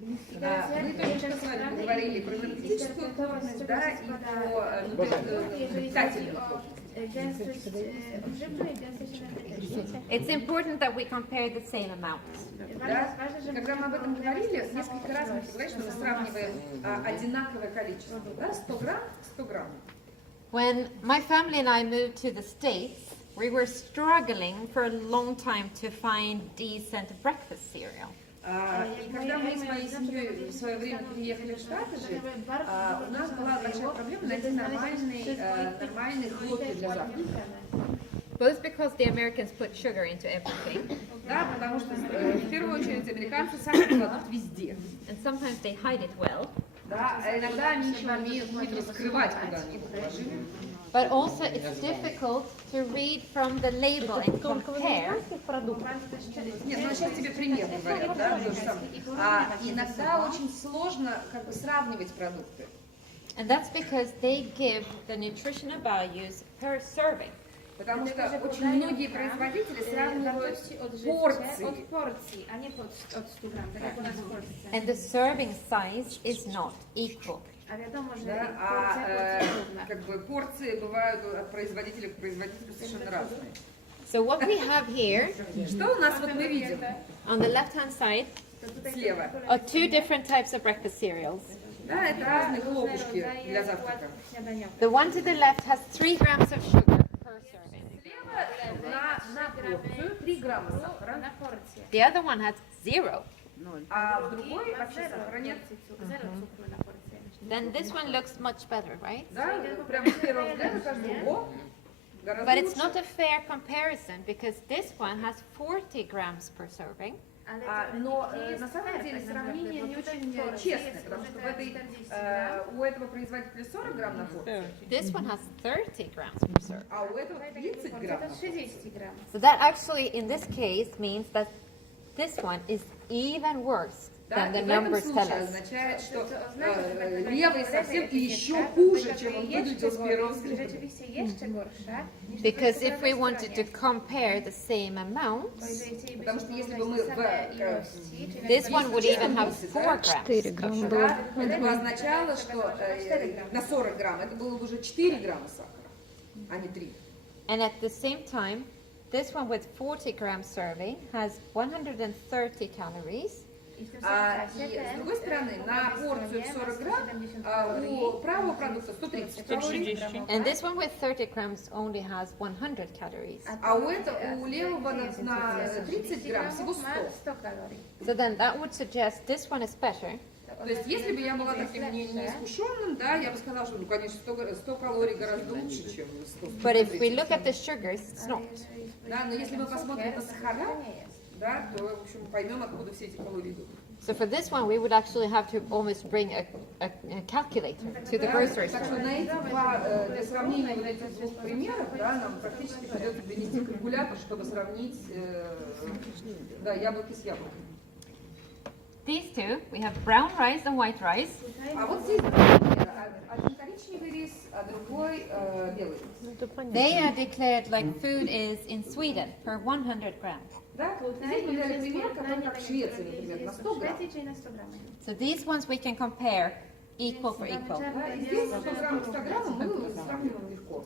Мы только с вами говорили про энергетическую плотность, да, и про питательную плотность. It's important that we compare the same amounts. Да? Когда мы об этом говорили, несколько раз мы говорили, что мы сравниваем одинаковое количество, да? 100 грамм, 100 грамм. When my family and I moved to the States, we were struggling for a long time to find decent breakfast cereal. И когда мы с моей семьей в свое время приехали в Штаты жить, у нас была большая проблема найти нормальные хлопья для завтрака. Both because the Americans put sugar into everything. Да, потому что в первую очередь американцы сахар кладут везде. And sometimes they hide it well. Да, а иногда они еще умеют хитро скрывать, куда они его положили. But also it's difficult to read from the label and compare. Нет, ну сейчас тебе пример говорят, да, то же самое. Иногда очень сложно как бы сравнивать продукты. And that's because they give the nutritional values per serving. Потому что очень многие производители сравнивают порции. And the serving size is not equal. Да, как бы порции бывают от производителя к производителю совершенно разные. So what we have here, Что у нас вот мы видим on the left-hand side, слева? are two different types of breakfast cereals. Да, это разные хлопушки для завтрака. The one to the left has 3 grams of sugar per serving. Слева на порцию 3 грамма сахара, The other one has 0. а в другой вообще сахара нет. Then this one looks much better, right? Да, прям с первого взгляда кажется, о, гораздо But it's лучше. not a fair comparison because this one has 40 grams per serving. Но на самом деле сравнение не очень честное, потому что у этого производителя 40 грамм на порцию, This one has 30 grams per serving. а у этого 30 грамм на порцию. So that actually, in this case, means that this one is even worse Да, than и the в этом numbers tell случае us. означает, что левый совсем и еще хуже, чем он выглядел с первого взгляда. Because if we wanted to compare the same amounts, Потому что если бы мы this one would even have 4 grams. да, это бы означало, что на 40 грамм это было бы уже 4 грамма сахара, а не 3. And at the same time, this one with 40 grams serving has 130 calories. И с другой стороны, на порцию в 40 грамм у правого продукта 130 калорий, And this one with 30 grams only has 100 calories. а у левого на 30 грамм всего 100. So then that would suggest this one is better. То есть, если бы я была таким неискушенным, да, я бы сказала, что, ну, конечно, 100 калорий гораздо лучше, чем 100. But if we look at the sugars, it's not. Да, но если мы посмотрим на сахара, да, то, в общем, поймем, откуда все эти калории идут. So for this one, we would actually have to almost bring a calculator to the grocery Так store. что на эти для сравнения вот этих двух примеров, да, нам практически придется принести калькулятор, чтобы сравнить да, яблоки с яблоками. These two, we have brown rice and white rice. А вот здесь один коричневый рис, а другой белый рис. They are declared like food is in Sweden per 100 grams. Да, здесь мы взяли пример, который как в Швеции, например, на 100 грамм. So these ones we can compare equal for equal. Да, и здесь 100 грамм к 100 граммам мы сравниваем легко.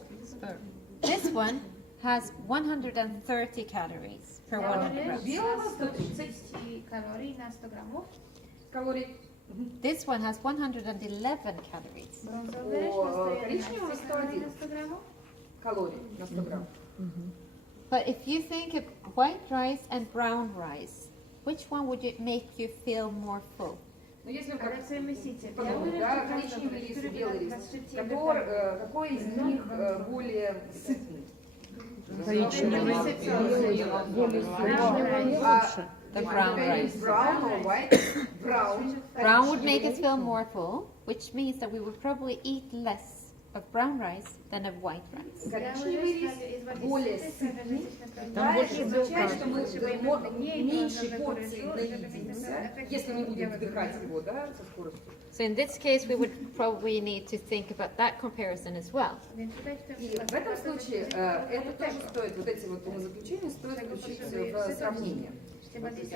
This one has 130 calories per 100 grams. Белого 130 калорий. This one has 111 calories. У коричневого 101 калорий на 100 грамм. But if you think of white rice and brown rice, which one would it make you feel more full? Но если вы подумать, да, коричневый рис и белый рис, какой из них более сытный? Коричневый, The brown rice. Brown or white? Brown. Brown would make us feel more full, which means that we would probably eat less of brown rice than of white rice. Коричневый рис более сытный, да, это означает, что мы меньше порций наедимся, если не будем вдыхать его, да, со скоростью. So in this case, we would probably need to think about that comparison as well. И в этом случае это тоже стоит, вот эти вот умозаключения стоит включить в сравнение.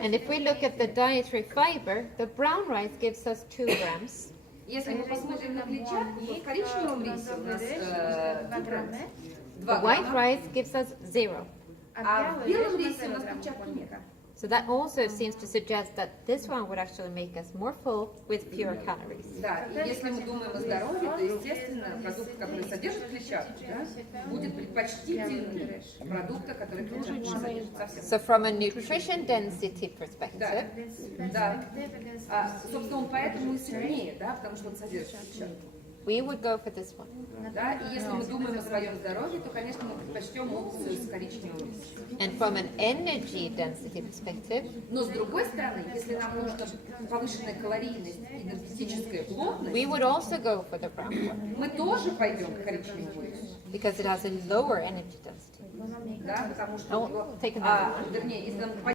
And if we look at the dietary fiber, the brown rice gives us 2 grams. Если мы посмотрим на клетчатку, то в коричневом рисе у нас 2 The white грамма, rice gives us 0. а в белом рисе у нас клетчатки нет. So that also seems to suggest that this one would actually make us more full with fewer calories. Да, и если мы думаем о здоровье, то, естественно, продукт, который содержит клетчатку, да, будет предпочтительнее продукта, который клетчатку не содержит совсем. So from a nutrition density perspective, Да. Собственно, он поэтому и сильнее, да, потому что он содержит клетчатку. we would go for this one. Да, и если мы думаем о своем здоровье, то, конечно, мы предпочтем опцию с коричневым рисом. And from an energy density perspective, Но с другой стороны, если нам нужна повышенная калорийность, энергетическая плотность, we would also go for the brown one мы тоже пойдем к коричневому рису. because it has a lower energy density. Да, потому что, Oh, take another one. вернее, если нам